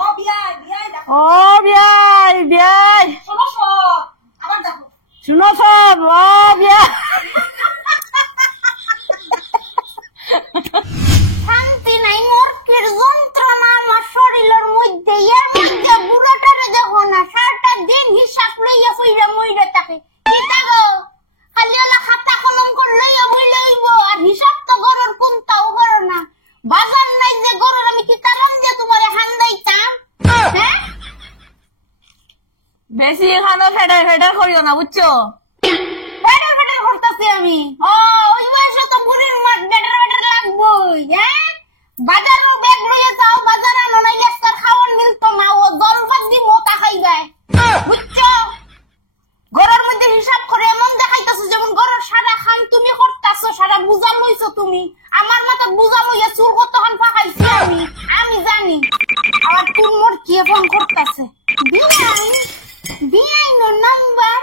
ও বিয়াই বিয়াই শুনো সব ও বিয়াই শান্তি নাই মর্কের যন্ত্রণা আমার শরীরের মধ্যে এর মধ্যে বুড়াটারে দেখো না সারাটা দিন হিসাব লইয়া ফইরা মইরা থাকে কি তাগো খালি ওলা খাতা কলম করে লইয়া বইলে হইব আর হিসাব তো গরর কোনটাও করো না বাজার নাই যে গরর আমি কি তালাম যে তোমারে হান্দাইতাম হ্যাঁ বেশি এখানে ফেডার ফেডার করিও না বুঝছো বেটার বেটার করতেছি আমি ও ওই বয়সে তো বুড়ির মাঠ বেটার বেটার লাগবই হ্যাঁ বাজারও ব্যাগ লইয়া যাও বাজার আনো নাইলে আজকাল খাওয়ার মিলতো না ও দল বাদ দি মোটা খাই যায় বুঝছো ঘরের মধ্যে হিসাব করে এমন দেখাইতেছো যেমন ঘরের সারা খান তুমি করতেছো সারা বুঝা লইছো তুমি আমার মতো বুঝা লইয়া চুল কতক্ষণ পাকাইছি আমি জানি আবার তুমি মোর কি ফোন করতেছে বিয়াই নাম্বার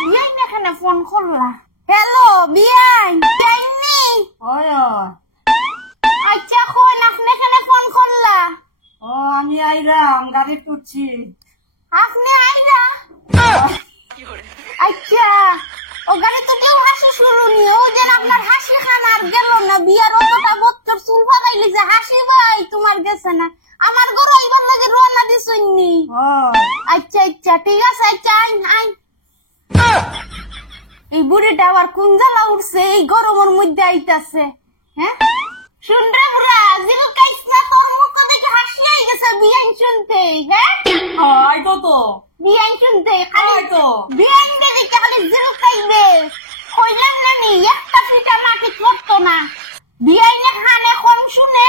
বিয়াই না এখানে ফোন করলা হ্যালো বিয়াই কেমনি ওই আচ্ছা কোন আপনি এখানে ফোন করলা ও আমি আইরাম গাড়ি টুটছি আপনি আইরা আচ্ছা ও গাড়ি তো কেউ হাসি শুরু নি ও যেন আপনার হাসি খানা আর গেল না বিয়ার অতটা বত্তর চুল পাকাইলি যে হাসি ভাই তোমার গেছে না আমার ঘর এইবার লাগে রওনা দিছনি আচ্ছা আচ্ছা ঠিক আছে আচ্ছা আইন এই বুড়িটা আবার কোন জ্বালা উঠছে এই গরমের মধ্যে আইতাছে হ্যাঁ শুনরা বুড়া জিরো কাইস না তোর মুখ দেখে হাসি আই গেছে বিয়ান শুনতে হ্যাঁ আইতো তো বিয়ান শুনতে খালি তো বিয়ান দেখে খালি জিরো কাইবে কইলাম না নি একটা পিটা মাটি করতো না বিয়াইনে খানে কম শুনে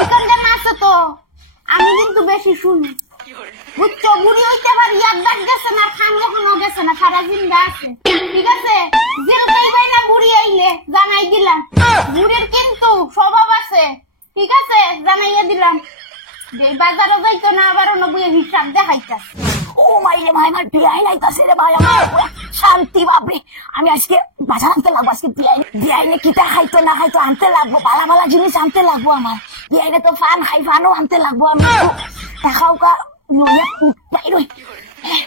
এখানে নাচে তো আমি কিন্তু বেশি শুনি বুঝছো বুড়ি হইতে পারি একবার গেছে না খান কখনো গেছে না সারা জিন্দা আছে ঠিক আছে জিরো কাইবে না বুড়ি আইলে জানাই দিলাম বুড়ির কিন্তু স্বভাব আছে ঠিক আছে জানাইয়া দিলাম যে বাজারে যাইতো না আবার অন্য বইয়ের হিসাব দেখাইতাছে ও মাইরে ভাই আমার বিয়াই নাইতাছে রে ভাই আমার শান্তি বাপরে আমি আজকে বাজার আনতে লাগবো আজকে বিয়াইনে কিটা খাইতো না খাইতো আনতে লাগবো পালা পালা জিনিস আনতে লাগবো আমার বিয়াইনে তো ফান খাই ফানও আনতে লাগবো আমি দেখাও কা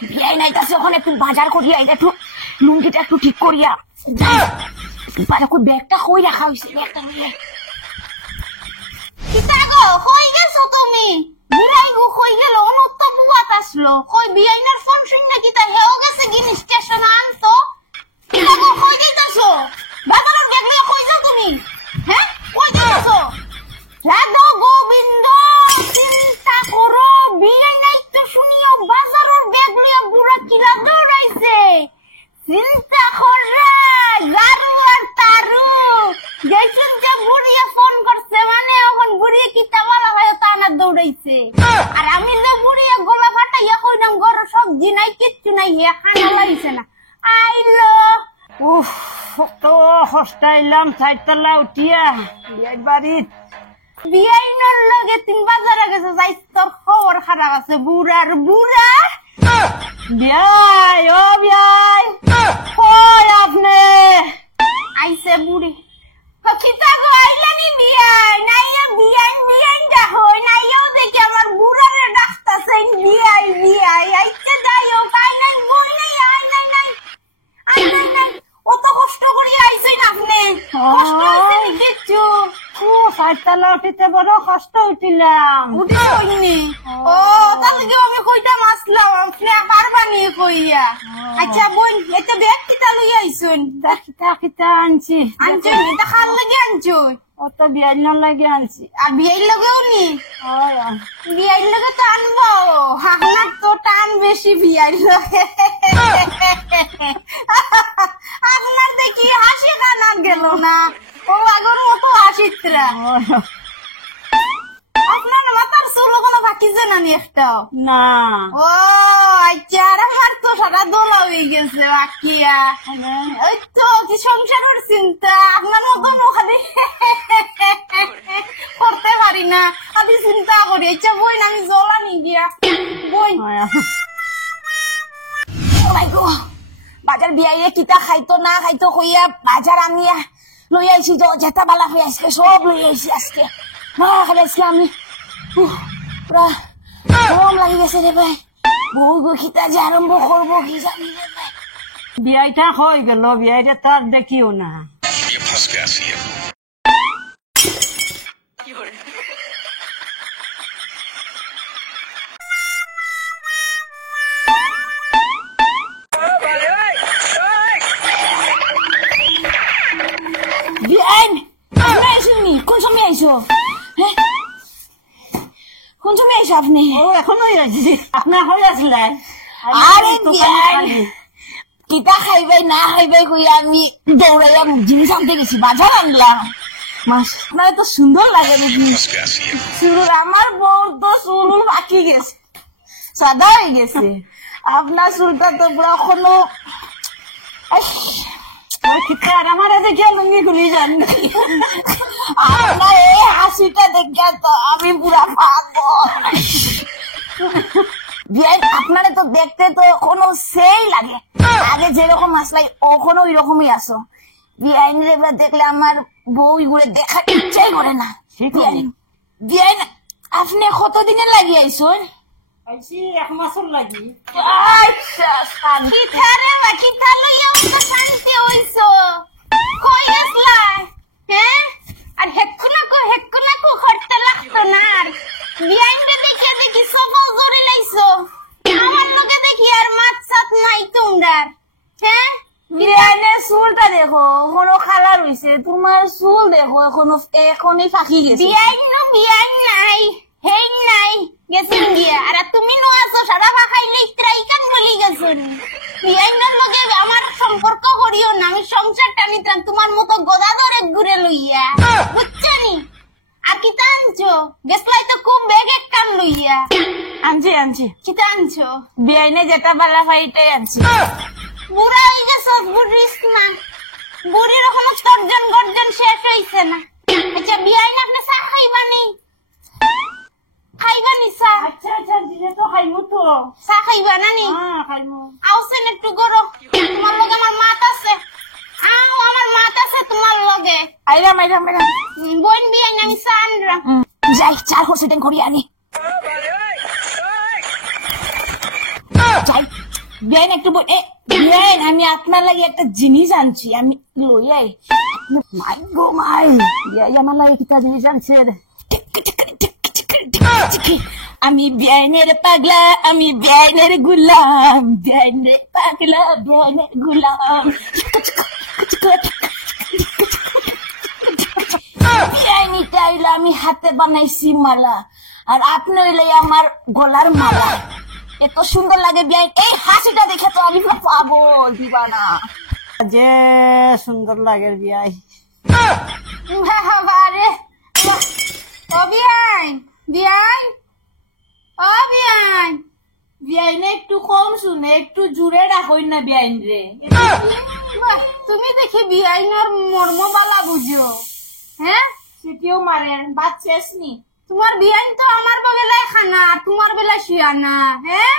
বিয়াই নাইতাছে ওখানে একটু বাজার করিয়া একটু লুঙ্গিটা একটু ঠিক করিয়া যাই বাজার করে ব্যাগটা কই রাখা হয়েছে ব্যাগটা নিয়ে কিতাগো কই গেছো তুমি বুড়াই গো কই গেল অনত্ত বুয়াত আসলো কই বিয়াইনার ফোন শুননা কিতা হেও গেছে গিন স্টেশন আনতো কিতাগো কই যাইতাছো বাজারের ব্যাগ নিয়ে কই যাও তুমি হ্যাঁ কই যাইতাছো রাধা গোবিন্দ চিন্তা করো বিয়াই নাই তো শুনিও বাজারের ব্যাগ নিয়ে বুড়া কিলা দৌড়াইছে চিন্তা কররা জারু আর তারু যেদিন যে বুড়িয়ে ফোন করছে মানে এখন বুড়িয়ে কিতা মালা ভাই টানা দৌড়াইছে আর আমি যে বুড়িয়ে গলা ফাটাইয়া কইলাম ঘর সবজি নাই কিচ্ছু নাই হে খানা লাইছে না আইলো উফ তো হস্টাইলাম সাইডতলা উঠিয়া বিয়াই বাড়িত বিয়াইনের লগে তিন বাজারে গেছে যাইস তোর খবর খারাপ আছে বুড়ার বুড়া বিয়াই ও বিয়াই কই আপনি আইছে বুড়ি কিতাগো আইলানি বিয়াই নাইয়া বিয়াই দেখো নাইয়াও দেখি আমার বুড়ারে ডাকতাছে বিয়াই আইছে যাইও কাই নাই বই নাই আই নাই অত কষ্ট করে আইছেন আপনি কষ্ট হইছে কিচ্ছু সাইডতলা উঠিতে বড় কষ্ট উঠিলাম উঠি হইনি ও তাহলে কি আমি কইটা মাসলাম আপনি পারবানি কইয়া আচ্ছা বোন এটা ব্যাগ কিতা লইয়া আইছুন কিতা আনছি আনছুন এটা খাল লাগি আনছুন অত বিয়াই না লাগে আনছি আর বিয়াই লগেও নি বিয়াই লগে তো আনবো আপনার তো টান বেশি বিয়াই লগে আপনার দেখি হাসি কানা গেল না ও আগর মতো হাসিত্রা আপনার মাথার চুল কোনো বাকি জানানি একটাও না ও আচ্ছা আর আমার তো সারা দোলা হয়ে গেছে বাকিয়া ওই তো কি সংসারের চিন্তা আপনার মতন ওখানে করতে পারি না আমি চিন্তা করি আচ্ছা বই আমি জ্বলা নি গিয়া বই বাজার বিয়াইয়ে কিতা খাইতো না খাইতো কইয়া বাজার আনিয়া লই আইছি তো যেটা বালা হয়ে আজকে সব লই আইছি আজকে আজকে আমি পুরা গরম লাগি গেছে রে ভাই। বউ গো খিতা যে আরম্ভ করবো কি জানি রে ভাই। বিয়াইটা হয়ে গেল, বিয়াইটা তো আর দেখিও না। বিয়াইন আপনি আইসুনি? কোন সময় আইসো? হ্যাঁ কোন সময় আইসো আপনি? ও এখনোই আছে, আপনার হয়ে আসলে। আরে বিয়াইন কিতা খাইবাই না খাইবাই কই আমি দৌড়াইয়া জিনিস আনতে গেছি, বাজার আনলাম। আপনার তো সুন্দর লাগে দেখি। চুল আমার বউ তো চুল বাকি গেছে, সাদা হয়ে গেছে। আপনার চুলটা তো পুরা কোনো আমার দেখে লুঙ্গি খুলি যান। আপনার এই হাসিটা দেখে তো আমি পুরা পাগল। বিয়াই আপনারে তো দেখতে তো কোনো সেই লাগে, আগে যেরকম আসলাই ওখানে ওই রকমই আসো। বিয়াইন রে দেখলে আমার বউ ঘুরে দেখার ইচ্ছাই করে না। বিয়াইন আপনি কতদিনের লাগি আইসুন? আইসি 1 মাসের লাগি। আচ্ছা কিথারে বা কিথা লইয়া তো শান্তি হইছো? কই আসলাই? হ্যাঁ? আর হেকুনা কো করতে লাগতো না। আর বিয়াইনটা দেখে দেখি সফল জোরে লাইছো। আমার লগে দেখি আর মাছ সাত নাই তোমরা। হ্যাঁ? বিয়াইনের চুলটা দেখো এখনো খালা রইছে, তোমার চুল দেখো এখনই ফাঁকি গেছে। বিয়াইন নাই, হেই নাই, গেছেন গিয়া। আর তুমি নো আছো সারা ভাখাইলে ইত্রাই কান বলি গেছেন। বিয়াইনের লগে আমার সম্পর্ক করিও না, আমি সংসারটা নিতাম তোমার মতো গদা ধরে ঘুরে লইয়া, বুঝছনি? আর কিতা আনছো? গেছলাই তো খুব বেগ এক কান লইয়া। আনছি কিতা আনছো? বিয়াইনে যেটা বালা ফাইটাই আনছি। বুড়া হয়ে গেছ, বুড়িস না। বুড়ির ওখানে তর্জন গর্জন শেষ হইছে না। আচ্ছা বিয়াইন আপনি চা খাইবানি? খাইবানি চা? আচ্ছা আচ্ছা, দিলে তো খাইমু তো। চা খাইবা নানি? হ্যাঁ খাইমু। আওছেন একটু গরো, তোমার লগে আমার মাত আছে। আও আমার মাত আছে তোমার লগে। আইরাম বোন বিয়াইন আমি চা আনরা। যাই চা হোসেন করি আনি। যাই বিয়াইন একটু বিয়াইন আমি আপনার লাগে একটা জিনিস আনছি, আমি লই আই। মাই গো মাই, বিয়াই আমার লাগে কিতা জিনিস আনছে রে। আমি বিয়াইনের পাগলা, আমি বিয়াইনের গুলাম, বিয়াইনের পাগলা, বিয়াইনের গুলাম। বিয়াইনিটা হইলে আমি হাতে বানাইছি মালা, আর আপনি হইলে আমার গলার মালা। এত সুন্দর লাগে বিয়াইন, এই হাসিটা দেখে তো আমি পাগল দিবানা। যে সুন্দর লাগে বিয়াই। বাবারে, ও বিয়াইন, বিয়াইন, ও বিয়াইন। বিয়াইনে একটু কম শুনে, একটু জুড়ে রাখই না বিয়াইন রে। বাহ, তুমি দেখি বিয়াইনের মর্ম বালা বুঝো। হ্যাঁ, সেটিও মারেন বাদ শেষ নি। তোমার বিয়াইন তো আমার বেলায় খানা, আর তোমার বেলায় শিয়ানা। হ্যাঁ,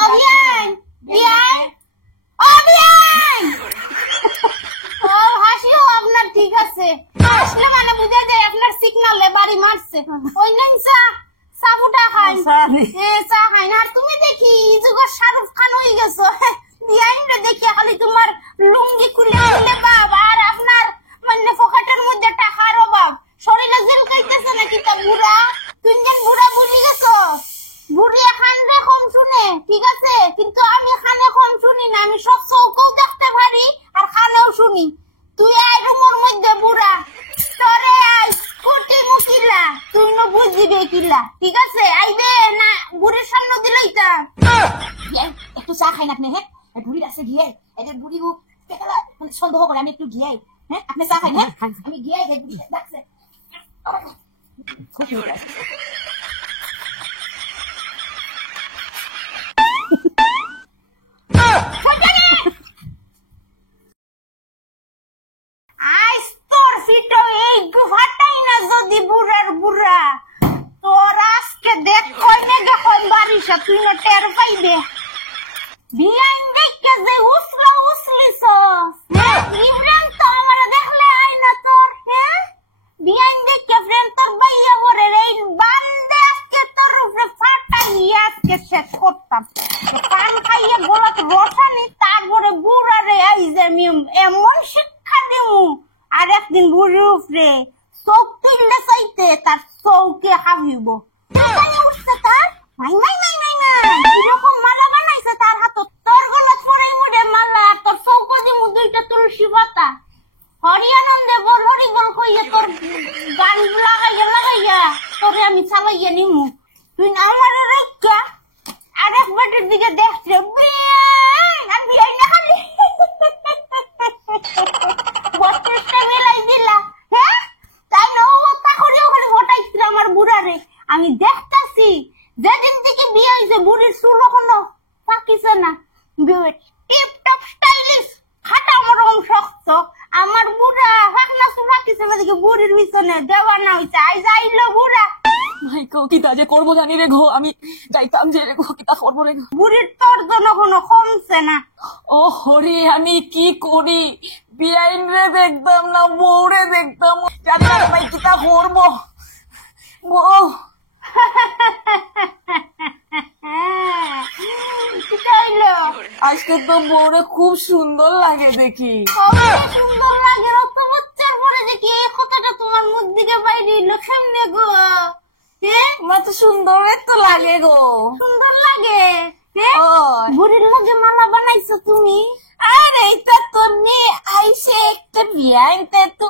ও বিয়াইন, বিয়াইন, ও বিয়াইন। ও হাসিও আপনার ঠিক আছে, আসলে মানে বুঝা যায় আপনার সিগনালে বাড়ি মারছে। ওই নেন চা, সাবুটা খাই। চা খাই না। আর তুমি দেখি যুগের শাহরুখ খান হয়ে গেছো। বিয়াইন রে দেখি খালি তোমার লুঙ্গি খুলে খুলে বাবা, আর আপনার মানে পকেটের মধ্যে টাকার অভাব, শরীরে জিল খাইতেছে নাকি তা বুড়া? তুমি যেন বুড়া বুঝি গেছো। বুড়ি খান রে কম শুনে, ঠিক আছে, কিন্তু আমি খানে কম শুনি না। আমি সব চৌকেও দেখতে পারি আর খানেও শুনি। তুই আই রুমের মধ্যে বুড়া, তোরে কুটি মুকিলা, তুই ন বুঝিবে কিলা, ঠিক আছে? আইবে না বুড়ির সামনে দিলেই তা একটু চা খাই না আপনি? হ্যাঁ বুড়ির আছে গিয়ে এদের বুড়ি সন্দেহ করে, আমি একটু গিয়ে হ্যাঁ আপনি চা খাই না, আমি গিয়ে ডাকছে। আইস তোর ফিটো এই গুহাটাই না যদি বুড়ার বুড়া, তোর আজকে দেখ কইনে যখন বাড়িসা তুই না টের পাইবে। বিয়াইন দেখে যে উসলা উসলিস, ইমরান তো আমার দেখলে আই না তোর। হ্যাঁ, বিয়াইন দেখে ফ্রেন্ড তোর বাইয়া হরে রে বান্দে আজকে তোর আজকে শেষ করতাম। পান খাইয়ে গোলাত রসানি, তারপরে বুড়ারে এই যে আমি এমন শিক্ষা দিমু, আর একদিন বুড়ির উপরে চোখ তুললে চাইতে তার চৌকে হাবিব। উঠছে তার মাই মাই মাই মাই মাই এরকম মালা বানাইছে তার হাতত। তোর গলাত পরাই মুড়ে মালা, তোর চৌক দিমু 2টা তুলসী পাতা। হরিয়ানন্দে বল হরি বল কইয়া তোর গান লাগাইয়া তোরে আমি চালাইয়া নিমু। তুই আমার রেখা আর এক বেটির দিকে দেখছে আর বিয়াই না খালি বত্রিশটা মেলাই দিলা। হ্যাঁ তাই না অবস্থা করে ওখানে ঘটাইছিল আমার বুড়ারে। আমি দেখতেছি যেদিন থেকে বিয়ে হয়েছে বুড়ির চুল এখনো পাকিছে না, টিপটপ স্টাইলিশ, খাটা মরম শক্ত। আমার বুড়া হাকনা চুল পাকিছে না দেখে বুড়ির পিছনে দেওয়ানা হয়েছে। আইজ আইলো বুড়া ভাই গো কিতা যে করবো জানি রে গো, আমি যাইতাম যে রে গো কিতা করবো রে গো। বুড়ির তোর জন্য কোনো কমছে না। ও হরি আমি কি করি, বিয়াইন রে দেখতাম না, বউরে দেখতাম, জানি না ভাই কিতা করবো। বউ আজকে তো বউরে খুব সুন্দর লাগে দেখি। সুন্দর লাগে রক্ত বাচ্চার পরে দেখি এই কথাটা তোমার মুখ দিকে বাইরে এলো কেমনে গো? আমার তো সুন্দর তো লাগে গো। সুন্দর লাগে? বুড়ির লাগে মালা বানাইছো তুমি? আরে এটা তো নিয়ে আইসে একটা বিয়াইনটা তো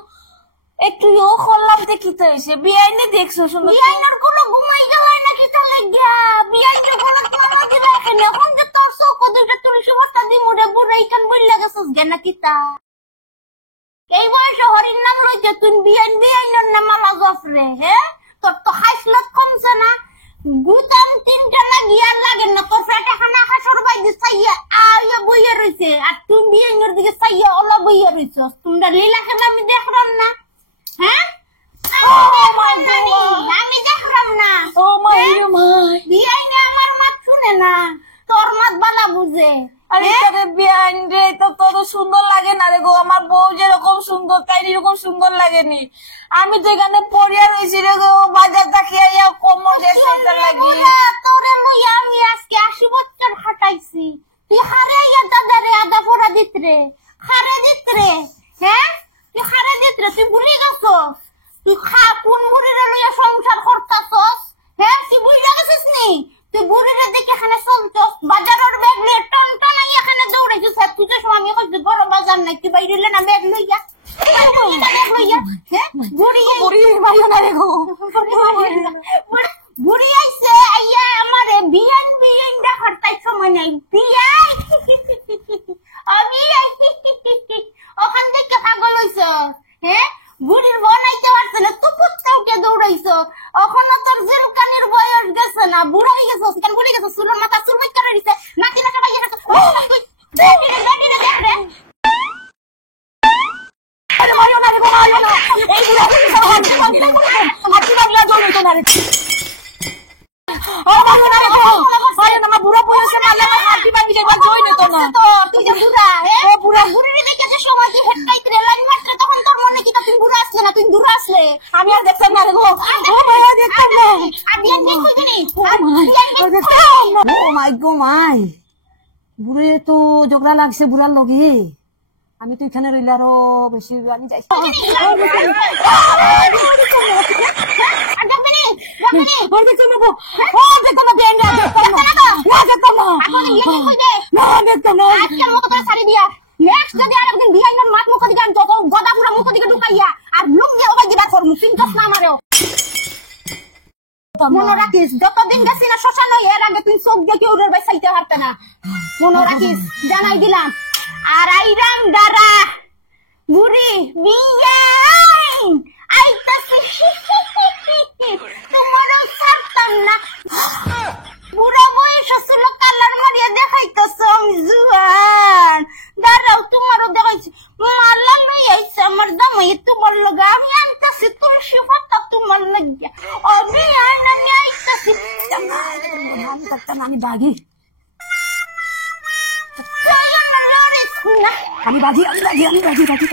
একটু ইয়ে করলাম দেখি তো এসে বিয়াইনে দেখছো সুন্দর। বিয়াইনের গুলো ঘুমাই গেল নাকি তা লাগিয়া? বিয়াইনের গুলো মালা দিলে এখানে এখন যে তোর চোখ 2টা তুলসী পাতা দি মুড়ে বুড়ে এইখান বললে গেছস গেনা কিতা? এই বয়সে হরির নাম লইতে তুই বিয়াইনের নাম মালা জফরে। হ্যাঁ তোর তো হাইসলত কমছে না, গুতাম 3টা লাগিয়ে আর লাগে না। তোর পেটে খানা খাসর বাইদি চাইয়া আইয়া বইয়া রইছে, আর তুই বিয়াইনের দিকে চাইয়া ওলা বইয়া রইছস। তোমরা লীলা খেলা আমি দেখলাম না। হ্যাঁ আমি দেখলাম না। ও মাই রে মাই, বিয়াইনে আমার মাত শুনে না, তোর মাত বালা বুঝে। আরে বিয়াইন রে তো তোর সুন্দর লাগে না রে গো। আমার বউ যেরকম সুন্দর তাই এরকম সুন্দর লাগেনি। আমি তো এখানে পড়িয়া রয়েছি রে গো, বাজারটা খেয়ে কোমর যে সুন্দর লাগে। তোরে লইয়া আমি আজকে 80 বছর খাটাইছি, তুই হারে দাদারে আদা পড়া দিত রে, হারে দিত রে। হ্যাঁ তুই হারে দিত রে, তুই ভুলি গেছস? তুই কোন বুড়িরে লইয়া সংসার করতাছস? হ্যাঁ তুই বুঝা গেছিস নি? তুই বুড়িরে দেখে এখানে চলছস, বাজারের ব্যাগ নিয়ে টন টন এখানে দৌড়াইছিস। তুই তো সময় আমি কইছি বড় বাজার নাই, তুই বাইরে না ব্যাগ লইয়া বুড়ি আইছে আইয়া আমারে বিয়ান বিয়ান দেখার তাই সময় নাই। বিয়াই আমি ওখান থেকে পাগল হইছ। হ্যাঁ বুড়ির বনাইতে পারছে না, তুপুত্তা উঠে দৌড়াইছ। ওখানে তোর জিলকানির বয়স গেছে না, বুড়া হয়ে গেছে। কেন বুড়ি গেছে? চুলের মাথা চুল বাইতে রইছে, নাতি নাকা বাইরে গেছে। আমি আর দেখতাম না গো, মাই গো মাই, বুড়ে তো ঝগড়া লাগছে বুড়ার লগে। আমি তো এখানে রইলে আরো বেশি আমি যাই। মনে রাখিস যতদিন গেছি না শ্মশান এর আগে তুই চোখ দেখে ওদের বাই চাইতে পারতে না। মনে রাখিস, জানাই দিলাম। আর আইরাম দাঁড়া বুড়ি বিয়াই আইতাছি, তোমারও ছাড়তাম না। বুড়া বয়স ছিল কালার মারিয়া দেখাইতেছ আমি জুয়ান। দাঁড়াও তোমারও দেখাইছি, মালা লই আইছে আমার জামাই তোমার লগে। আমি আনতেছি তুলসী পাতা তোমার লাগিয়া, আমি আনি আইতাছি। আমি বাগি, আমি বাজি আমি বাগি, আমি বাগি, আমি বাগি, বাগি।